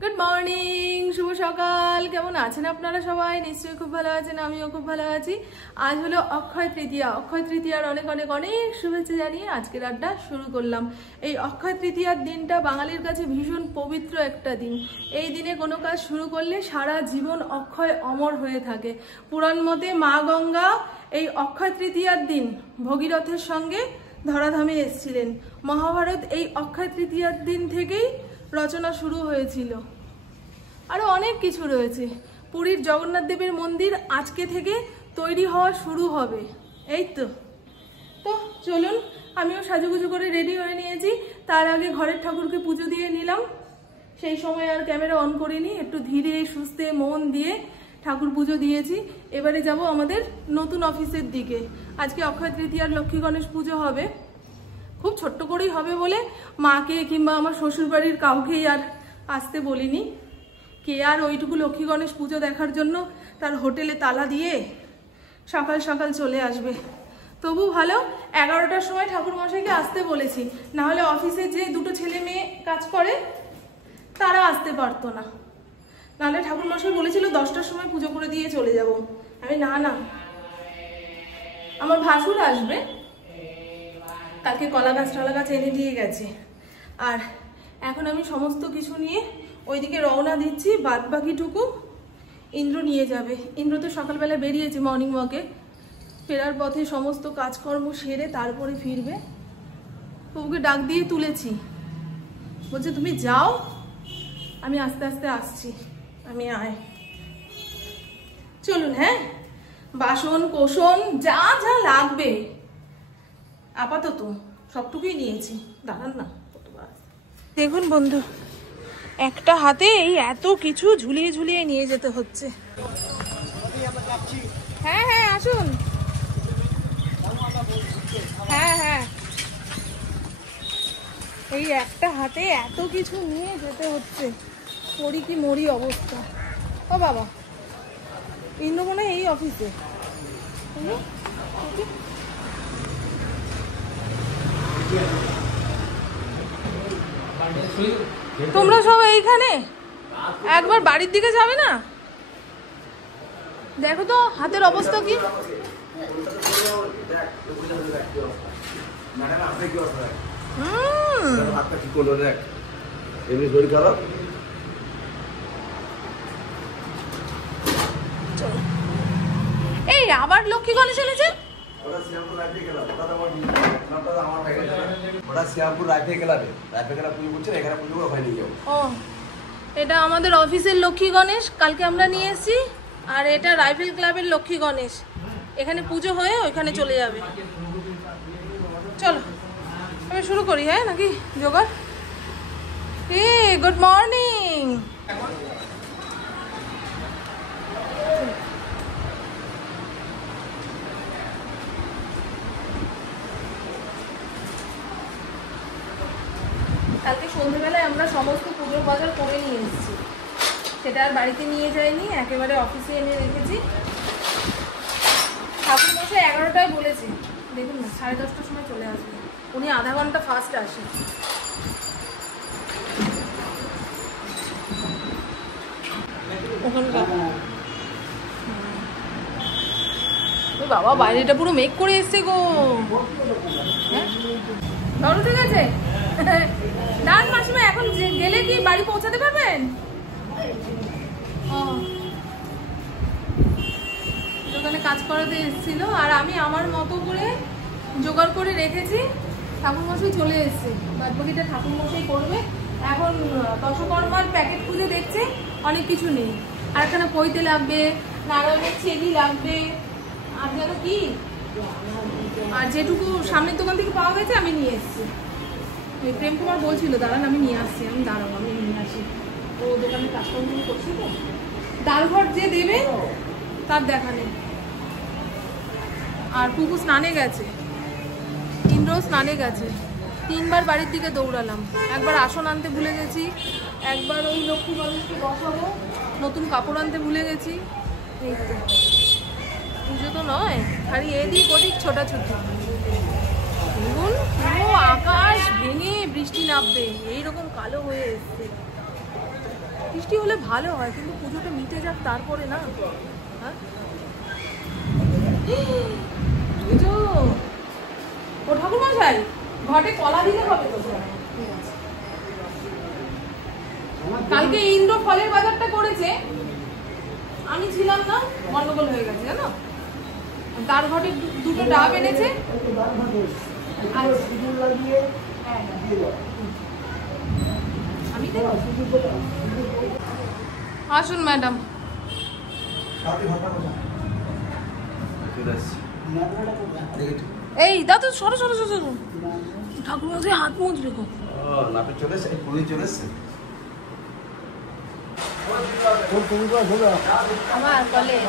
Good morning, শুভ সকাল। কেমন আছেন আপনারা সবাই? নিশ্চয়ই খুব ভালো আছেন, আমিও খুব ভালো আছি। আজ হলো অক্ষয় তৃতীয়া। অক্ষয় তৃতীয়ার অনেক অনেক অনেক শুভেচ্ছা জানিয়ে আজকের আড্ডা শুরু করলাম। এই অক্ষয় তৃতীয়ার দিনটা বাঙালির কাছে ভীষণ পবিত্র একটা দিন। এই দিনে কোনো কাজ শুরু করলে সারা জীবন অক্ষয় অমর হয়ে থাকে। পুরাণ মতে মা গঙ্গা এই অক্ষয় তৃতীয়ার দিন ভগীরথের সঙ্গে ধরাধামে এসেছিলেন। মহাভারত এই অক্ষয় তৃতীয়ার দিন থেকেই রচনা শুরু হয়েছিল। আরো অনেক কিছু রয়েছে। পুরীর জগন্নাথ দেবের মন্দির আজকে থেকে তৈরি হওয়া শুরু হবে। এই তো চলুন, আমিও সাজুগুজু করে রেডি হয়ে নিয়েছি। তার আগে ঘরের ঠাকুরকে পুজো দিয়ে নিলাম। সেই সময় আর ক্যামেরা অন করিনি, একটু ধীরে সুস্থে মন দিয়ে ঠাকুর পুজো দিয়েছি। এবারে যাব আমাদের নতুন অফিসের দিকে। আজকে অক্ষয় তৃতীয়ার লক্ষ্মী গণেশ পুজো হবে। খুব ছোট্ট করেই হবে বলে মাকে কিংবা আমার শ্বশুরবাড়ির কাউকেই আর আসতে বলিনি। কে আর ওইটুকু লক্ষ্মী গণেশ পুজো দেখার জন্য তার হোটেলে তালা দিয়ে সকাল সকাল চলে আসবে। তবু ভালো 11টার সময় ঠাকুরমশাইকে আসতে বলেছি, না হলে অফিসে যে দুটো ছেলে মেয়ে কাজ করে তারা আসতে পারতো না। নাহলে ঠাকুরমশাই বলেছিল 10টার সময় পুজো করে দিয়ে চলে যাব। আমি না, আমার ভাসুর আসবে। কালকে কলা গাছ টলা গাছ এনে দিয়ে গেছে। আর এখন আমি সমস্ত কিছু নিয়ে ওইদিকে রওনা দিচ্ছি। বাদ বাকিটুকু ইন্দ্র নিয়ে যাবে। ইন্দ্র তো সকালবেলা বেরিয়েছে মর্নিং ওয়াকে। ফেরার পথে সমস্ত কাজকর্ম সেরে তারপরে ফিরবে। প্রভুকে ডাক দিয়ে তুলেছি, বলছে তুমি যাও, আমি আস্তে আস্তে আসছি। আমি আয়, চলুন। হ্যাঁ, বাসন কোসন যা যা লাগবে আপাতত সবটুকুই নিয়েছি। দাঁড়ান না, দেখুন বন্ধু, একটা হাতে এই এত কিছু ঝুলিয়ে ঝুলিয়ে নিয়ে যেতে হচ্ছে। হ্যাঁ হ্যাঁ আসুন। হ্যাঁ, এই একটা হাতে এত কিছু নিয়ে যেতে হচ্ছে। পড়ি কি মরি অবস্থা। ও বাবা, ইন্দ্র মনে হয় এই অফিসে। তোমরা সব এইখানে? একবার বাড়ির দিকে যাবে না? দেখো তো হাতের অবস্থা কি। এই আবার লক্ষ্মী গণেশ এনেছে। এটা আমাদের অফিসের লক্ষ্মী গণেশ, কালকে আমরা নিয়ে এসেছি। আর এটা রাইফেল ক্লাবের লক্ষ্মী গণেশ। এখানে পুজো হয়ে ওইখানে চলে যাবে। চলো আমি শুরু করি। হ্যাঁ নাকি জোগাড়? Good morning. কালকে সন্ধ্যেবেলায় আমরা সমস্ত পুজোর বাজার করে নিয়ে এসেছি। সেটা আর বাড়িতে নিয়ে যাইনি, একেবারে অফিসে এনে রেখেছি। ঠাকুরমশাই 11টায় বলেছি, দেখুন না 10:30টার সময় চলে আসবে। উনি আধা ঘন্টা ফার্স্ট আসেন। ওই বাবা, বাইরেটা পুরো মেঘ করে এসছে গো। হ্যাঁ ধরো, ঠিক আছে। দাঁড়ান মাসিমা, এখন গেলে কি বাড়ি পৌঁছাতে পারবেন? দোকানে কাজ করাতে এসেছিল, আর আমি আমার মতো করে জোগাড় করে রেখেছি। ঠাকুরমশাই চলে এসছে, বাদ বাকিটা ঠাকুরমশাই করবে। এখন দশকর্মার প্যাকেট খুঁজে দেখছে, অনেক কিছু নেই। আর এখানে পৈতে লাগবে, নারায়ণের চেলি লাগবে, আর যেন কি, আর যেটুকু সামনের দোকান থেকে পাওয়া গেছে আমি নিয়ে এসেছি। ওই প্রেম কুমার বলছিল দাঁড়ান আমি নিয়ে আসছি। আমি দাঁড়াবো, আমি নিয়ে আসি। ও দোকানে কাজকর্ম করছি তো। ডাল ভাত যে দেবে তার দেখা নেই। আর পুকু স্নানে গেছে, ইন্দ্র স্নানে গেছে। 3বার বাড়ির দিকে দৌড়ালাম। একবার আসন আনতে ভুলে গেছি, একবার ওই লক্ষ্মী গণেশকে বসাবো, নতুন কাপড় আনতে ভুলে গেছি। এই তো পুজো তো নয়, খালি এদিক ওদিক ছোটাছুটি। দেখুন পুরো আকাশ ভেঙে বৃষ্টি নামবে এইরকম কালো হয়ে এসছে। কি বৃষ্টি হলে ভালো হয়, কিন্তু পুজোটা মিটে যাক তারপরে না। হ্যাঁ ও ঠাকুর মশাই, ঘটে কলা দিতে হবে তো। কালকে ইন্দ্র ফলের বাজারটা করেছে, আমি ছিলাম না, গন্ডগোল হয়ে গেছে জানো। তার ঘটে দুটো ডাব এনেছে। আসুন ম্যাডাম। এই দাদু সরো সরো সরো, ঠাকুর মশাই হাত মুছবে গো। আমার কলেজ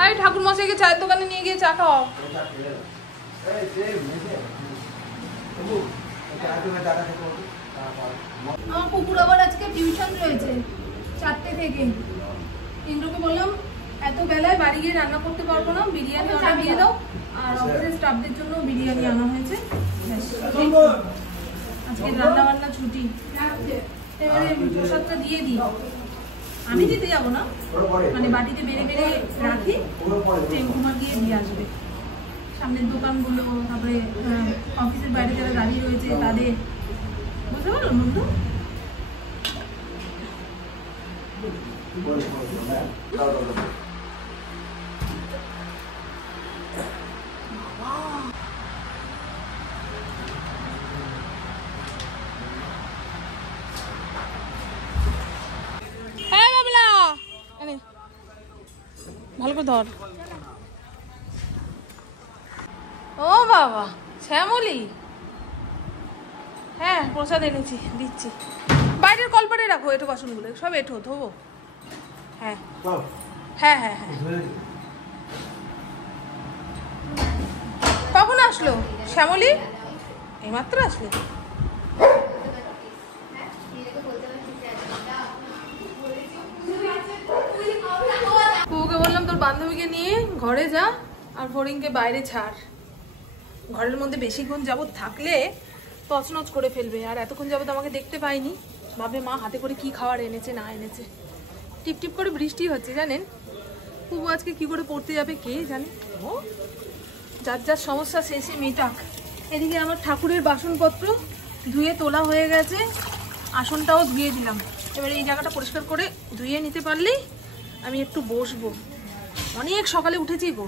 আরে ঠাকুর মশাইকে চায়ের দোকানে নিয়ে গিয়ে চা খাওয়াও। আমার কুকুর আবার আজকে টিউশন রয়েছে 4টে থেকে। ইন্দ্রকে বললাম এত বেলায় বাড়ি গিয়ে রান্না করতে পারবো না, বিরিয়ানি অর্ডার দিয়ে দাও। আর অফিসের স্টাফদের জন্য বিরিয়ানি আনা হয়েছে। আজকে রান্না বান্না ছুটি, এবারে প্রসাদটা দিয়ে দিই। আমি দিতে যাবো না, মানে বাটিতে বেড়ে বেড়ে রাখি, টেঙ্কুমা গিয়ে দিয়ে আসবে। সামনের দোকানগুলো, তারপরে অফিসের বাইরে যারা দাঁড়িয়ে রয়েছে তাদের, বুঝতে পারলো বন্ধু? ভালো করে ধর। ও বাবা শ্যামলি, হ্যাঁ প্রসাদ এনেছি, দিচ্ছি। বাইরের কলপারে রাখো এঁঠো বাসনগুলো, সব এঁঠো ধোবো। হ্যাঁ হ্যাঁ হ্যাঁ হ্যাঁ। কখন আসলো শ্যামলি? এইমাত্র আসলো। কুকুকে বললাম তোর বান্ধবীকে নিয়ে ঘরে যা, আর ফড়িংকে বাইরে ছাড়। ঘরের মধ্যে বেশিক্ষণ যাবত থাকলে তছনছ করে ফেলবে। আর এতক্ষণ যাবত আমাকে দেখতে পাইনি, ভাবে মা হাতে করে কি খাবার এনেছে না এনেছে। টিপ টিপ করে বৃষ্টি হচ্ছে জানেন। কুকু আজকে কি করে পড়তে যাবে কে জানে। ও যার যার সমস্যা শেষে মেটাক। এদিকে আমার ঠাকুরের বাসনপত্র ধুয়ে তোলা হয়ে গেছে, আসনটাও ধুয়ে দিলাম। এবার এই জায়গাটা পরিষ্কার করে ধুয়ে নিতে পারলেই আমি একটু বসবো। অনেক সকালে উঠেছি গো,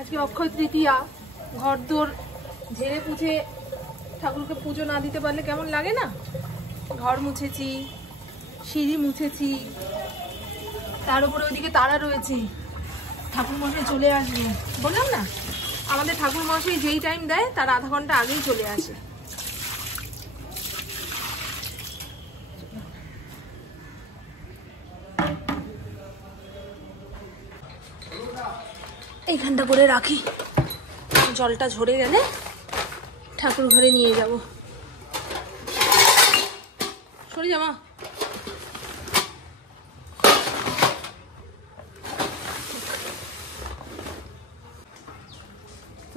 আজকে অক্ষয় তৃতীয়া। ঘর দোর ঝেড়ে পুছে ঠাকুরকে পুজো না দিতে পারলে কেমন লাগে না। ঘর মুছেছি, সিঁড়ি মুছেছি, তার উপরে ওইদিকে তারা রয়েছে। ঠাকুর মশাই চলে আসবে বললাম না, আমাদের ঠাকুর মশাই যেই টাইম দেয় তার আধা ঘন্টা আগেই চলে আসে। এইখানটা করে রাখি, জলটা ঝরে গেলে ঠাকুর ঘরে নিয়ে যাব। সরে যা মা।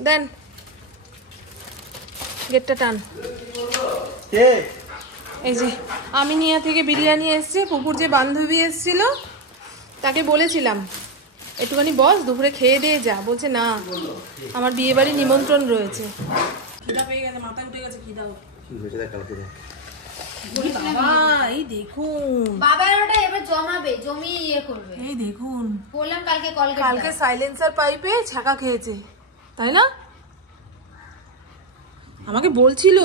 দেন গেটটা টান। এই যে আমি নিয়া থেকে বিরিয়ানি এসছে, পুকুর যে বান্ধবী এসছিল তাকে বলেছিলাম একটুখানি বস দুপুরে খেয়ে দিয়ে যা, বলছে না আমার বিয়ে বাড়ি নিমন্ত্রণ রয়েছে। খিদা পেয়ে গেছে, মাথা উঠে গেছে খিদা। এই দেখুন বাবা ওটা এবার জমাবে, জমিয়ে ইয়ে করবে। এই দেখুন বললাম কালকে সাইলেন্সার পাইপে ছাকা খেয়েছে, তাই না? আমাকে বলছিল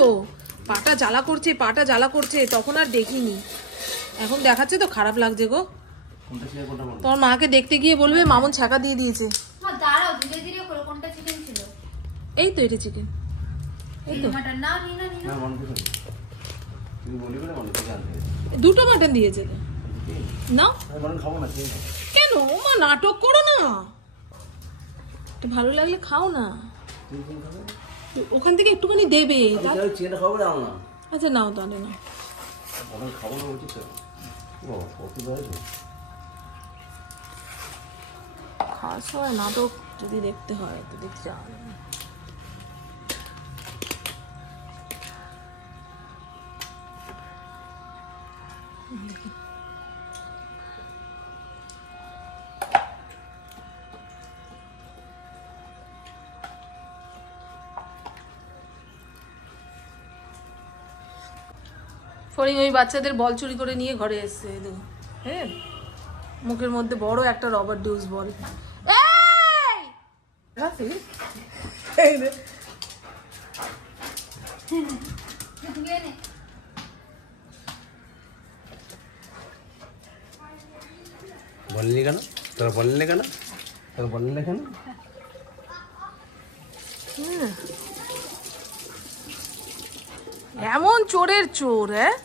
পাটা জ্বালা করছে, তখন আর দেখিনি, এখন দেখাচ্ছে তো খারাপ লাগছে গো। তোমার মাকে দেখতে গিয়ে বলবে মামুন ছাকা দিয়ে দিয়েছে। দাঁড়াও ধীরে ধীরে করো। কোনটা চিকেন ছিল? এই তো এটা চিকেন। এই তো মাটন না, দুটো মাটন দিয়েছে না? কেন মা নাটক করো না, ভালো লাগলে খাও না, ওখান থেকে একটুখানি দেবে। আচ্ছা নাও তাহলে না, খাওয়ার সময় নাটক যদি দেখতে হয় তো দেখতে হবে। ফড়িং ওই বাচ্চাদের বল চুরি করে নিয়ে ঘরে এসছে, হ্যাঁ মুখের মধ্যে বড় একটা রবার ডিউস বল। বললি কেন? তোরা বললি কেন? তোরা বললি কেন? এমন চোরের চোর, হ্যাঁ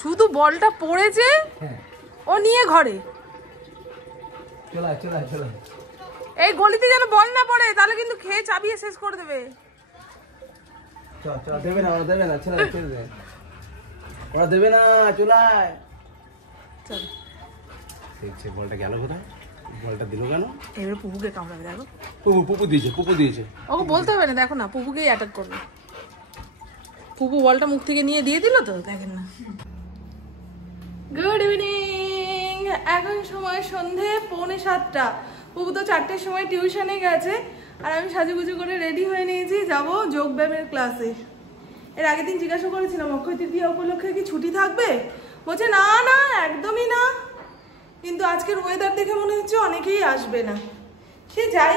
শুধু বলটা পড়েছে ও নিয়ে ঘরে। এই গলিতে যেন বল না পড়ে, তাহলে কিন্তু খেয়ে চাবিয়ে শেষ করে দেবে। দেবে না, ওরা দেবে না, ছেলে ওরা দেবে না, চলায় চল। বলটা গেল কোথায়? বলটা দিল কেন? এবার পুপুকে কামড়াবে, দেখো পুপু দিয়েছে। ওকে বলতে হবে না, দেখো না পুপুকেই অ্যাটাক করবে। পুপু বলটা মুখ থেকে নিয়ে দিয়ে দিল তো, দেখেন না। গুড ইভিনিং, এখন সময় সন্ধে 6:45। পুপু তো 4টের সময় টিউশনে গেছে, আর আমি সাজুগুজু করে রেডি হয়ে নিয়েছি, যাব যোগ ব্যায়ামের ক্লাসে। এর আগের দিন জিজ্ঞাসা করেছিলাম অক্ষয় তৃতীয়া উপলক্ষে কি ছুটি থাকবে, বলছে না না একদমই না, কিন্তু আজকের ওয়েদার দেখে মনে হচ্ছে অনেকেই আসবে না। সে যাই,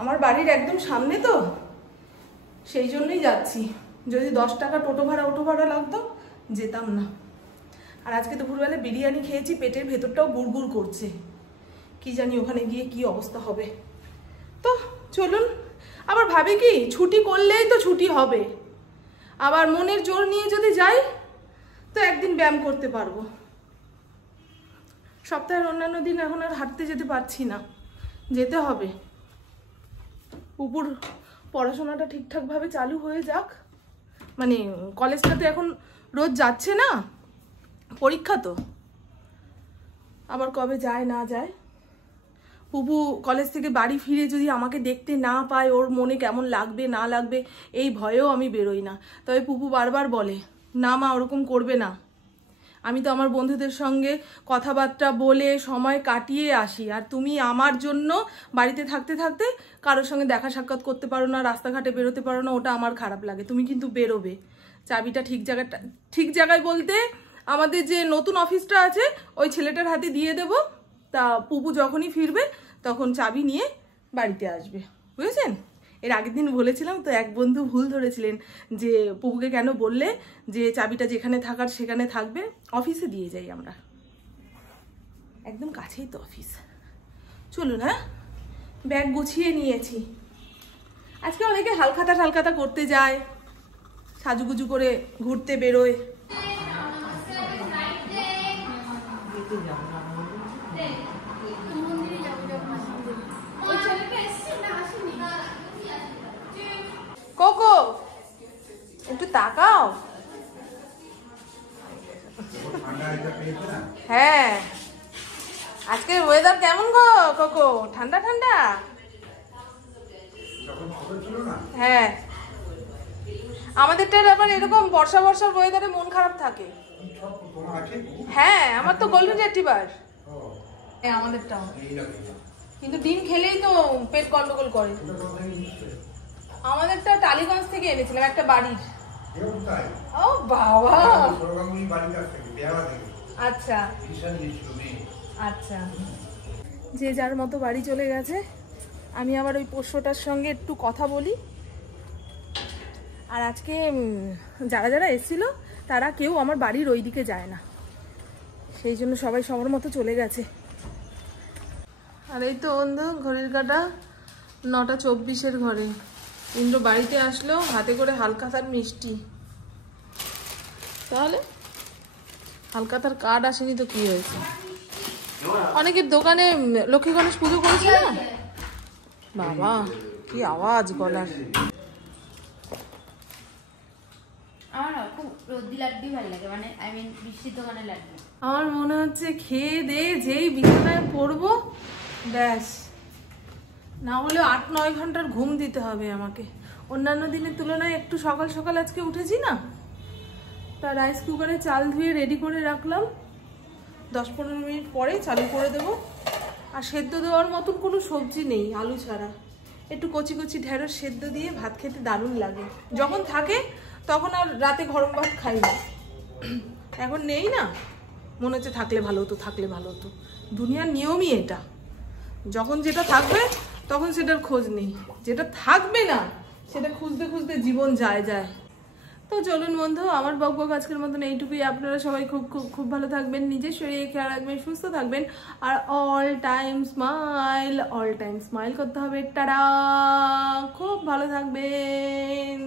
আমার বাড়ির একদম সামনে তো, সেই জন্যই যাচ্ছি। যদি 10 টাকা টোটো ভাড়া লাগতো যেতাম না। আর আজকে দুপুরবেলা বিরিয়ানি খেয়েছি, পেটের ভেতরটাও গুড়গুড় করছে, কি জানি ওখানে গিয়ে কি অবস্থা হবে। তো চলুন, আবার ভাবি কি ছুটি করলেই তো ছুটি হবে, আবার মনের জোর নিয়ে যদি যাই তো একদিন ব্যায়াম করতে পারবো। সপ্তাহের অন্যান্য দিন এখন আর হাঁটতে যেতে পারছি না, যেতে হবে। উপর পড়াশোনাটা ঠিকঠাকভাবে চালু হয়ে যাক, মানে কলেজটা তো এখন রোজ যাচ্ছে না, পরীক্ষা তো, আবার কবে যায় না যায়। পুপু কলেজ থেকে বাড়ি ফিরে যদি আমাকে দেখতে না পায়, ওর মনে কেমন লাগবে না লাগবে এই ভয়েও আমি বেরোই না। তবে পুপু বারবার বলে না মা ওরকম করবে না, আমি তো আমার বন্ধুদের সঙ্গে কথাবার্তা বলে সময় কাটিয়ে আসি, আর তুমি আমার জন্য বাড়িতে থাকতে থাকতে কারোর সঙ্গে দেখা সাক্ষাৎ করতে পারো না, রাস্তাঘাটে বেরোতে পারো না, ওটা আমার খারাপ লাগে। তুমি কিন্তু বেরোবে, চাবিটা ঠিক জায়গায় বলতে আমাদের যে নতুন অফিসটা আছে ওই ছেলেটার হাতে দিয়ে দেব, তা পুপু যখনই ফিরবে তখন চাবি নিয়ে বাড়িতে আসবে, বুঝেছেন? এর আগের দিন বলেছিলাম তো, এক বন্ধু ভুল ধরেছিলেন যে পুপুকে কেন বললে যে চাবিটা যেখানে থাকার সেখানে থাকবে। অফিসে দিয়ে যাই আমরা, একদম কাছেই তো অফিস। চলুন, হ্যাঁ ব্যাগ গুছিয়ে নিয়েছি। আজকে অনেকে হালখাতা করতে যায়, সাজুগুজু করে ঘুরতে বেরোয়। কোকো একটু তাকাও। হ্যাঁ আজকের ওয়েদার কেমন গো কোকো? ঠান্ডা ঠান্ডা? হ্যাঁ, আমাদেরটা আবার এরকম বর্ষার ওয়েদারে মন খারাপ থাকে। হ্যাঁ, আমার তো গোল্ডেন রেট্রিভার। হ্যাঁ, আমাদেরটাও। কিন্তু ডিম খেলেই তো পেট গন্ডগোল করে। আমাদেরটা টালিগঞ্জ থেকে এনেছিলাম, একটা বাড়ির। ও বাবা, আচ্ছা আচ্ছা। যে যার মতো বাড়ি চলে গেছে। আমি আবার ওই পোষ্যটার সঙ্গে একটু কথা বলি। আর আজকে যারা যারা এসেছিল তারা কেউ আমার বাড়ির ওই দিকে যায় না, সেই জন্য সবাই সবার মতো চলে গেছে। আর এই তো বন্ধু, ঘড়ির কাঁটা 9:24 ঘরে। ইন্দ্র বাড়িতে আসলো হাতে করে হালকাতার মিষ্টি। তাহলে হালকাতার কার্ড আসেনি তো কি হয়েছে? অনেকের দোকানে লক্ষ্মী গণেশ পুজো করেছিল না। বাবা কি আওয়াজ গলার। আমার না খুব রোদ্দি লাড্ডু ভালো লাগে, মানে আই মিন বৃষ্টির দোকানে লাড্ডু। আমার মনে হচ্ছে খেয়ে দে যেই বিছানায় পড়বো ব্যাস, না হলেও 8-9 ঘন্টার ঘুম দিতে হবে আমাকে। অন্যান্য দিনের তুলনায় একটু সকাল সকাল আজকে উঠেছি না, তা রাইস কুকারে চাল ধুয়ে রেডি করে রাখলাম। 10-15 মিনিট পরে চালু করে দেবো। আর সেদ্ধ দেওয়ার মতন কোনো সবজি নেই আলু ছাড়া। একটু কচি কচি ঢেঁড়স সেদ্ধ দিয়ে ভাত খেতে দারুণ লাগে। যখন থাকে তখন আর রাতে গরম ভাত খাই না, এখন নেই না, মনে হচ্ছে থাকলে ভালো হতো, থাকলে ভালো হতো। দুনিয়ার নিয়মই এটা, যখন যেটা থাকবে তখন সেটার খোঁজ নেই, যেটা থাকবে না সেটা খুঁজতে খুঁজতে জীবন যায়। তো চলুন বন্ধু, আমার বকবক আজকের মতন এইটুকুই। আপনারা সবাই খুব খুব খুব ভালো থাকবেন, নিজের শরীরে খেয়াল রাখবেন, সুস্থ থাকবেন, আর অল টাইম স্মাইল করতে হবে। টাটা, খুব ভালো থাকবেন।